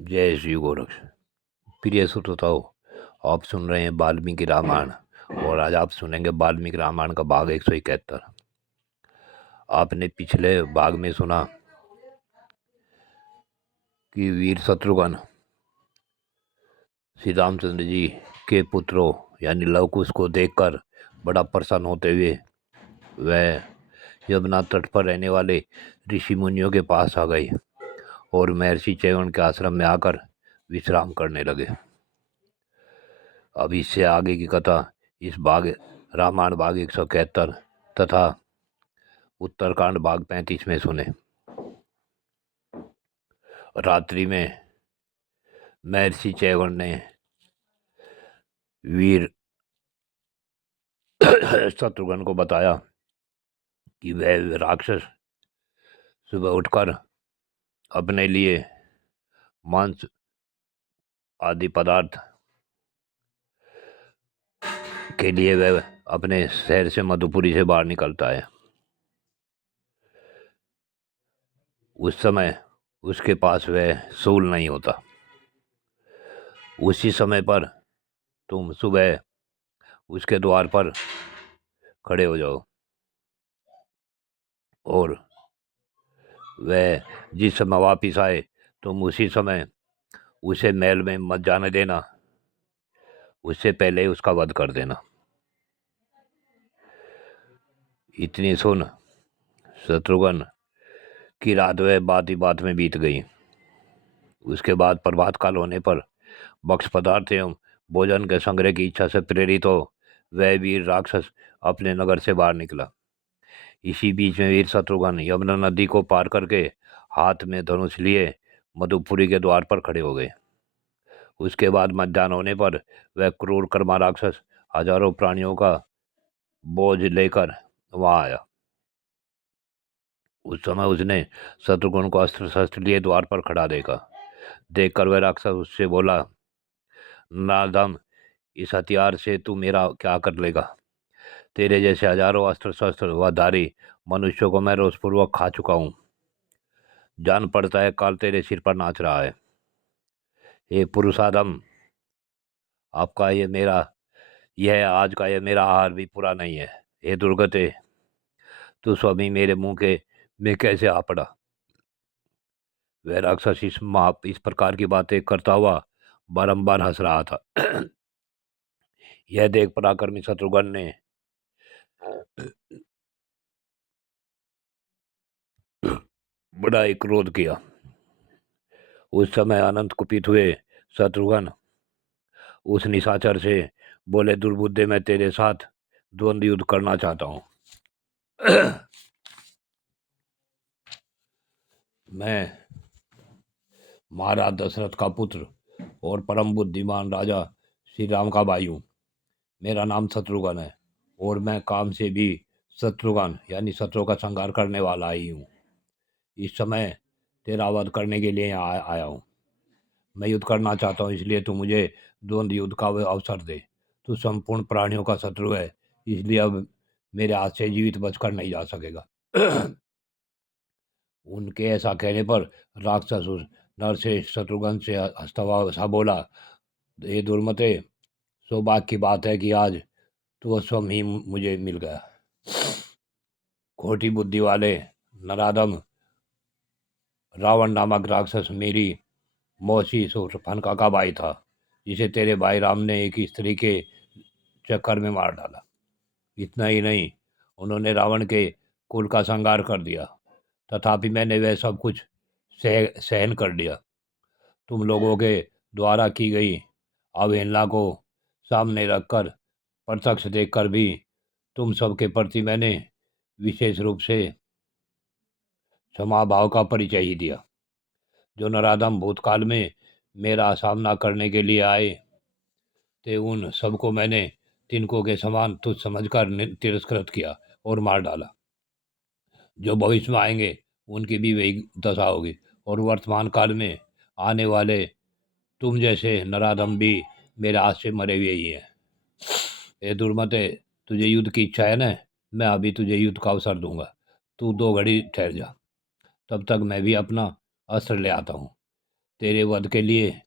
जय श्री गोरक्ष। प्रिय श्रोताओ, आप सुन रहे हैं वाल्मीकि रामायण और आज आप सुनेंगे वाल्मीकि रामायण का भाग 171। आपने पिछले भाग में सुना कि वीर शत्रुघ्न श्री रामचंद्र जी के पुत्रों यानी लव कुश को देखकर बड़ा प्रसन्न होते हुए वह यमुना तट पर रहने वाले ऋषि मुनियों के पास आ गए और महर्षि च्यवन के आश्रम में आकर विश्राम करने लगे। अब इससे आगे की कथा इस भाग रामायण भाग 171 तथा उत्तरकांड भाग 35 में सुने। रात्रि में महर्षि च्यवन ने वीर शत्रुघ्न को बताया कि वह राक्षस सुबह उठकर अपने लिए मांस आदि पदार्थ के लिए वह अपने शहर से मधुपुरी से बाहर निकलता है। उस समय उसके पास वह सूल नहीं होता। उसी समय पर तुम सुबह उसके द्वार पर खड़े हो जाओ और वह जिस समय वापिस आए तुम उसी समय उसे महल में मत जाने देना, उससे पहले उसका वध कर देना। इतनी सुन शत्रुघ्न की रात वह बात ही बात में बीत गई। उसके बाद प्रभात काल होने पर भक्ष पदार्थ एवं भोजन के संग्रह की इच्छा से प्रेरित हो वह वीर राक्षस अपने नगर से बाहर निकला। इसी बीच में वीर शत्रुघ्न यमुना नदी को पार करके हाथ में धनुष लिए मधुपुरी के द्वार पर खड़े हो गए। उसके बाद मध्याह्न होने पर वह क्रूर कर्मा राक्षस हजारों प्राणियों का बोझ लेकर वहां आया। उस समय उसने शत्रुघ्न को अस्त्र शस्त्र लिए द्वार पर खड़ा देखकर वह राक्षस उससे बोला, नारदम, इस हथियार से तू मेरा क्या कर लेगा? तेरे जैसे हजारों अस्त्र शस्त्र व धारी मनुष्यों को मैं रोषपूर्वक खा चुका हूँ। जान पड़ता है काल तेरे सिर पर नाच रहा है। हे पुरुषादम, आपका यह आज का यह मेरा आहार भी पूरा नहीं है। हे दुर्गते, तू स्वामी मेरे मुंह के में कैसे आ पड़ा? वह राक्षस इस प्रकार की बातें करता हुआ बारंबार हंस रहा था। यह देख पराक्रमी शत्रुघ्न ने बड़ा ही क्रोध किया। उस समय अनंत कुपित हुए शत्रुघ्न उस निशाचर से बोले, दुर्बुद्धे, मैं तेरे साथ द्वंद्व युद्ध करना चाहता हूँ। मैं महाराज दशरथ का पुत्र और परम बुद्धिमान राजा श्री राम का भाई हूँ। मेरा नाम शत्रुघ्न है और मैं काम से भी शत्रुघ्न यानी शत्रु का संहार करने वाला ही हूँ। इस समय तेरा वध करने के लिए यहाँ आया हूँ। मैं युद्ध करना चाहता हूँ, इसलिए तू मुझे द्वंद्व युद्ध का अवसर दे। तू संपूर्ण प्राणियों का शत्रु है, इसलिए अब मेरे हाथ से जीवित बचकर नहीं जा सकेगा। उनके ऐसा कहने पर राक्षस उस नर से शत्रुघ्न से हंसता हुआ सा बोला, ये दुर्मते, सौभाग्य की बात है कि आज तू स्वयं ही मुझे मिल गया। खोटी बुद्धि वाले नराधम, रावण नामक राक्षस मेरी मौसी शूर्पणखा का भाई था, जिसे तेरे भाई राम ने एक स्त्री के चक्कर में मार डाला। इतना ही नहीं, उन्होंने रावण के कुल का संहार कर दिया, तथापि मैंने वह सब कुछ सहन कर लिया। तुम लोगों के द्वारा की गई अवहेलना को सामने रखकर प्रत्यक्ष देखकर भी तुम सबके प्रति मैंने विशेष रूप से क्षमा भाव का परिचय ही दिया। जो नराधम भूतकाल में मेरा सामना करने के लिए आए थे, उन सबको मैंने तिनकों के समान तुच्छ समझकर तिरस्कृत किया और मार डाला। जो भविष्य में आएंगे उनकी भी वही दशा होगी, और वर्तमान काल में आने वाले तुम जैसे नराधम भी मेरे हाथ से मरे हुए ही हैं। ए दुर्मते, तुझे युद्ध की इच्छा है ना? मैं अभी तुझे युद्ध का अवसर दूंगा। तू 2 घड़ी ठहर जा, तब तक मैं भी अपना अस्त्र ले आता हूँ। तेरे वध के लिए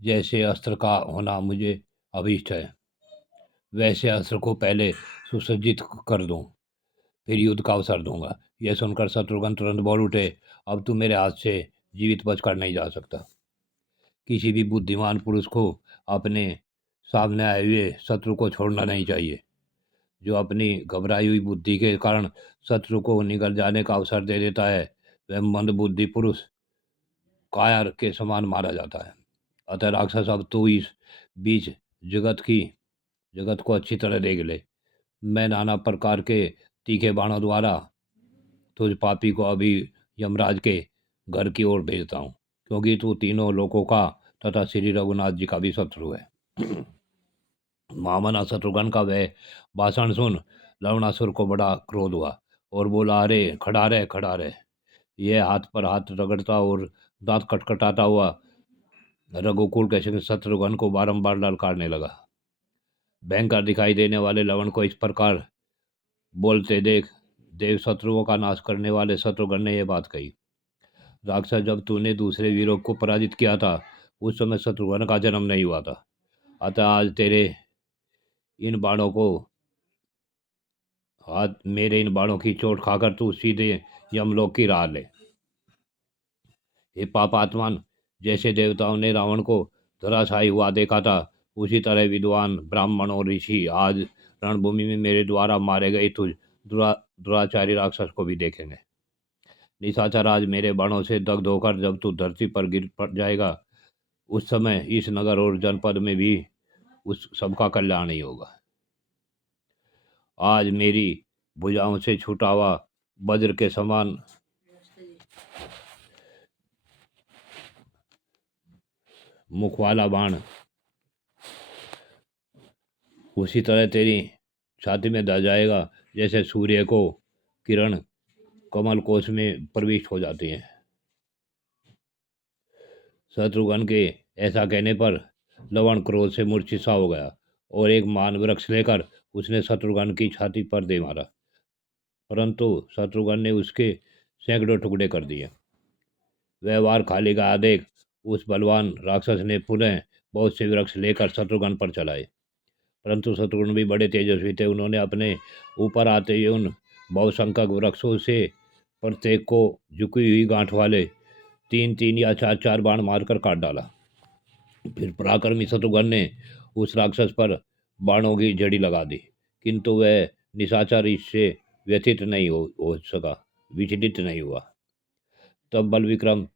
जैसे अस्त्र का होना मुझे अभीष्ट है, वैसे अस्त्र को पहले सुसज्जित कर दूं, फिर युद्ध का अवसर दूंगा। यह सुनकर शत्रुघ्न तुरंत बोल उठे, अब तू मेरे हाथ से जीवित बचकर नहीं जा सकता। किसी भी बुद्धिमान पुरुष को अपने सामने आए हुए शत्रु को छोड़ना नहीं चाहिए। जो अपनी घबराई हुई बुद्धि के कारण शत्रु को निगल जाने का अवसर दे देता है, वह मंदबुद्धि पुरुष कायर के समान मारा जाता है। अतः राक्षस, अब तू इस बीच जगत की जगत को अच्छी तरह देख ले। मैं नाना प्रकार के तीखे बाणों द्वारा तुझ पापी को अभी यमराज के घर की ओर भेजता हूँ, क्योंकि तू तीनों लोकों का तथा श्री रघुनाथ जी का भी शत्रु है। महामना शत्रुघ्न का वह भाषण सुन लवणासुर को बड़ा क्रोध हुआ और बोला, अरे खड़ा रह, खड़ा रह। यह हाथ पर हाथ रगड़ता और दांत कटकटाता हुआ रघुकुल के शत्रुघ्न को बारंबार ललकारने लगा। भयंकर दिखाई देने वाले लवण को इस प्रकार बोलते देख देव शत्रुओं का नाश करने वाले शत्रुघ्न ने यह बात कही, राक्षस, जब तूने दूसरे वीरों को पराजित किया था, उस समय शत्रुघ्न का जन्म नहीं हुआ था। अतः आज तेरे इन बाणों को हाथ मेरे इन बाणों की चोट खाकर तू सीधे यमलोक की राह ले। हे पापात्मान, जैसे देवताओं ने रावण को धराशायी हुआ देखा था, उसी तरह विद्वान ब्राह्मण और ऋषि आज रणभूमि में मेरे द्वारा मारे गए तुझ दुराचारी राक्षस को भी देखेंगे। निशाचर, आज मेरे बाणों से दग्ध होकर जब तू धरती पर गिर पड़ जाएगा, उस समय इस नगर और जनपद में भी उस सबका कल्याण ही होगा। आज मेरी भुजाओं से छूटा हुआ वज्र के समान मुख वाला बाण उसी तरह तेरी छाती में दब जाएगा, जैसे सूर्य को किरण कमल कोश में प्रविष्ट हो जाती हैं। शत्रुघ्न के ऐसा कहने पर लवण क्रोध से मूर्छित सा हो गया और एक मान वृक्ष लेकर उसने शत्रुघ्न की छाती पर दे मारा, परंतु शत्रुघ्न ने उसके सैकड़ों टुकड़े कर दिए। वह वार खाली गया देख उस बलवान राक्षस ने पुनः बहुत से वृक्ष लेकर शत्रुघ्न पर चलाए, परंतु शत्रुघ्न भी बड़े तेजस्वी थे। उन्होंने अपने ऊपर आते हुए उन बहुसंख्यक वृक्षों से प्रत्येक को झुकी हुई गांठ वाले 3-3 या 4-4 बाण मारकर काट डाला। फिर पराक्रमी शत्रुघ्न ने उस राक्षस पर बाणों की झड़ी लगा दी, किंतु वह निशाचर इससे व्यथित नहीं हो सका, विचलित नहीं हुआ। तब बल विक्रम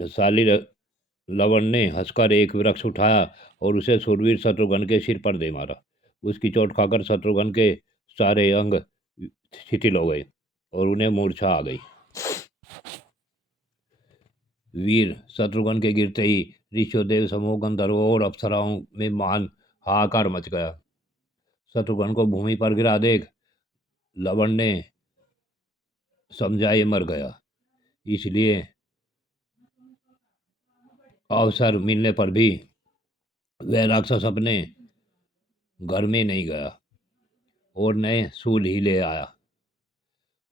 शाली लवण ने हंसकर एक वृक्ष उठाया और उसे शूरवीर शत्रुघ्न के सिर पर दे मारा। उसकी चोट खाकर शत्रुघ्न के सारे अंग शिथिल हो गए और उन्हें मूर्छा आ गई। वीर शत्रुघ्न के गिरते ही ऋषियों, देव समूह, गंधर्वों और अप्सराओं में महान हाहाकार मच गया। शत्रुघ्न को भूमि पर गिरा देख लवण ने समझा ये मर गया, इसलिए अवसर मिलने पर भी वह राक्षस अपने घर में नहीं गया और नए सूल ही ले आया।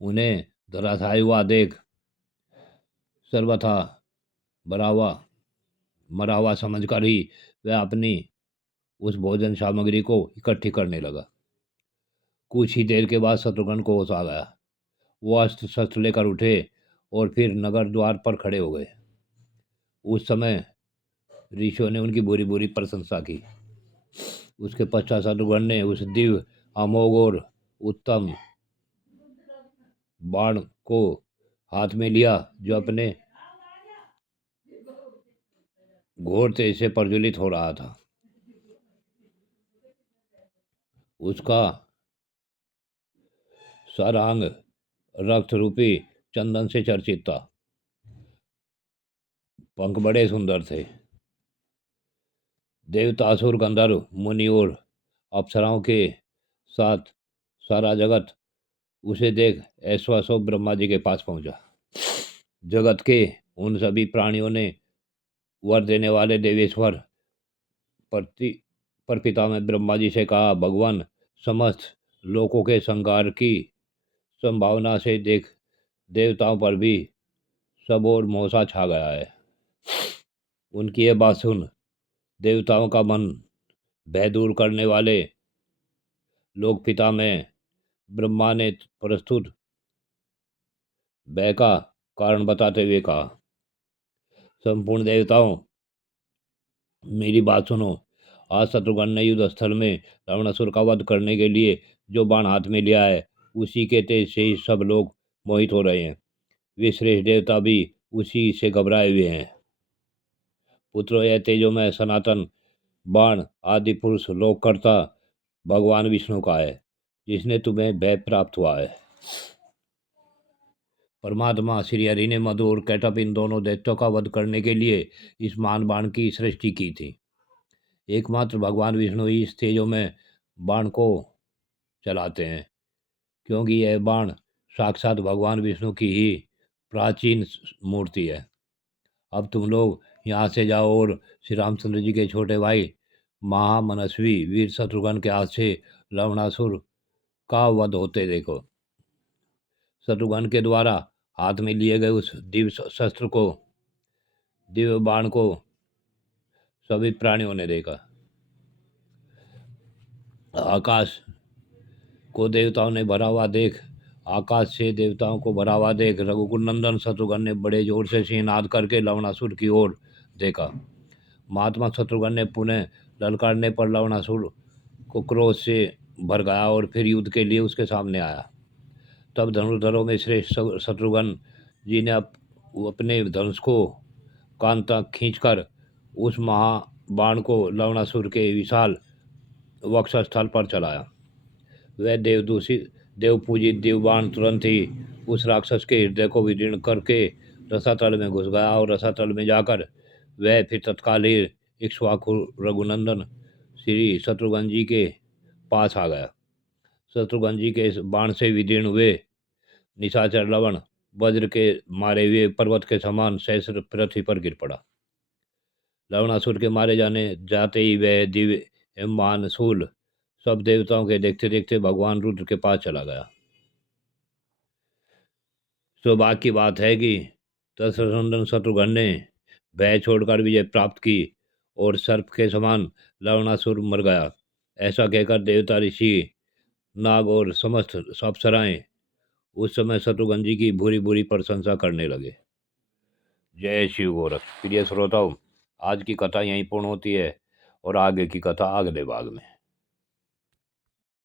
उन्हें धराशायी हुआ देख सर्वथा मरा हुआ समझकर ही वह अपनी उस भोजन सामग्री को इकट्ठी करने लगा। कुछ ही देर के बाद शत्रुघ्न को होश आ गया। वो अस्त्र शस्त्र लेकर उठे और फिर नगर द्वार पर खड़े हो गए। उस समय ऋषियों ने उनकी बुरी बुरी प्रशंसा की। उसके पश्चात शत्रुघ्न ने उस दिव्य, अमोघ और उत्तम बाण को हाथ में लिया, जो अपने घोर तेज से प्रज्वलित हो रहा था। उसका सारांग रक्त रूपी चंदन से चर्चित था। पंख बड़े सुंदर थे। देवता, असुर, गंधर्व, मुनि और अप्सराओं के साथ सारा जगत उसे देख ऐश्वर्य ब्रह्मा जी के पास पहुंचा। जगत के उन सभी प्राणियों ने वर देने वाले देवेश्वर पर पिता में ब्रह्मा जी से कहा, भगवान, समस्त लोकों के संहार की संभावना से देख देवताओं पर भी सब और मोहसा छा गया है। उनकी यह बात सुन देवताओं का मन भय दूर करने वाले लोक पिता में ब्रह्मा ने प्रस्तुत भय का कारण बताते हुए कहा, संपूर्ण देवताओं, मेरी बात सुनो। आज शत्रुघ्न ने युद्ध स्थल में रावणासुर का वध करने के लिए जो बाण हाथ में लिया है, उसी के तेज से ही सब लोग मोहित हो रहे हैं। वे श्रेष्ठ देवता भी उसी से घबराए हुए हैं। पुत्रों, यह तेजो में सनातन बाण आदि पुरुष लोककर्ता भगवान विष्णु का है, जिसने तुम्हें भय प्राप्त हुआ है। परमात्मा श्री हरि ने मधु और कैटअप इन दोनों दैत्यों का वध करने के लिए इस महान बाण की सृष्टि की थी। एकमात्र भगवान विष्णु ही इस तेजो में बाण को चलाते हैं, क्योंकि यह बाण साक्षात भगवान विष्णु की ही प्राचीन मूर्ति है। अब तुम लोग यहाँ से जाओ और श्री रामचंद्र जी के छोटे भाई महामनस्वी वीर शत्रुघ्न के हाथ से लवणासुर का वध होते देखो। शत्रुघ्न के द्वारा हाथ में लिए गए उस दिव्य शस्त्र को, दिव्य बाण को सभी प्राणियों ने देखा। आकाश को देवताओं ने भरा हुआ देख आकाश से देवताओं को भरा हुआ देख रघुकुल नंदन शत्रुघ्न ने बड़े जोर से सिंहनाद करके लवणासुर की ओर देखा। महात्मा शत्रुघ्न ने पुनः ललकारने पर लवणासुर को क्रोध से भर गया और फिर युद्ध के लिए उसके सामने आया। तब धनुर्धरों में श्रेष्ठ शत्रुघ्न जी ने अपने धनुष को कान तक खींचकर उस महाबाण को लवणासुर के विशाल वक्षस्थल पर चलाया। वह देवपूजित दिव्यबाण तुरंत ही उस राक्षस के हृदय को विदीर्ण करके रसातल में घुस गया और रसातल में जाकर वह फिर तत्काल ही इक्ष्वाकु रघुनंदन श्री शत्रुघ्न जी के पास आ गया। शत्रुघ्न जी के इस बाण से विदीर्ण हुए निशाचर लवण वज्र के मारे हुए पर्वत के समान सहस्र पृथ्वी पर गिर पड़ा। लवणासुर के मारे जाते ही वह दिव्य एवं महान शूल सब देवताओं के देखते देखते भगवान रुद्र के पास चला गया। सौभाग्य की बात है कि दशरथनंदन शत्रुघ्न ने भय छोड़कर विजय प्राप्त की और सर्प के समान लवणासुर मर गया। ऐसा कहकर देवता, ऋषि, नाग और समस्त अप्सराएं उस समय शत्रुघ्न जी की बुरी बुरी प्रशंसा करने लगे। जय शिव गोरख। प्रिय श्रोताओं, आज की कथा यहीं पूर्ण होती है और आगे की कथा अगले भाग में।